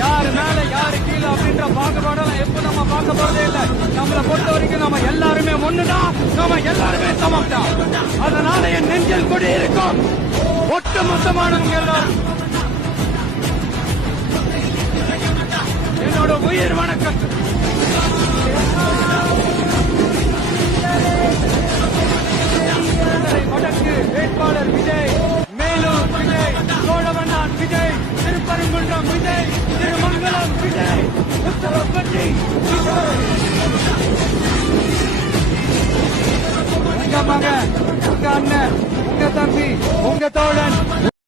யாரு மேல யாரு கீழே அப்படின்ற பாகுபாடம் எப்ப நம்ம பார்க்க போறதே இல்ல. நம்மளை பொறுத்த வரைக்கும் நம்ம எல்லாருமே ஒண்ணுதான், நம்ம எல்லாருமே சமம்தான். அதனால என் நெஞ்சில் கொடி இருக்கும் ஒட்டு மொத்தமானவங்க எல்லாரும் என்னோட உயிர் வணக்கம். வடக்கு வேட்பாளர் விஜய், மேலூர் விஜய், சோழவந்தான் விஜய், திருப்பரங்குன்றம் விஜய், திருமங்கலம் விஜய், உத்தரப்பட்டி உங்க மகன், உங்க அண்ணன், உங்க தம்பி, உங்க தோழன்.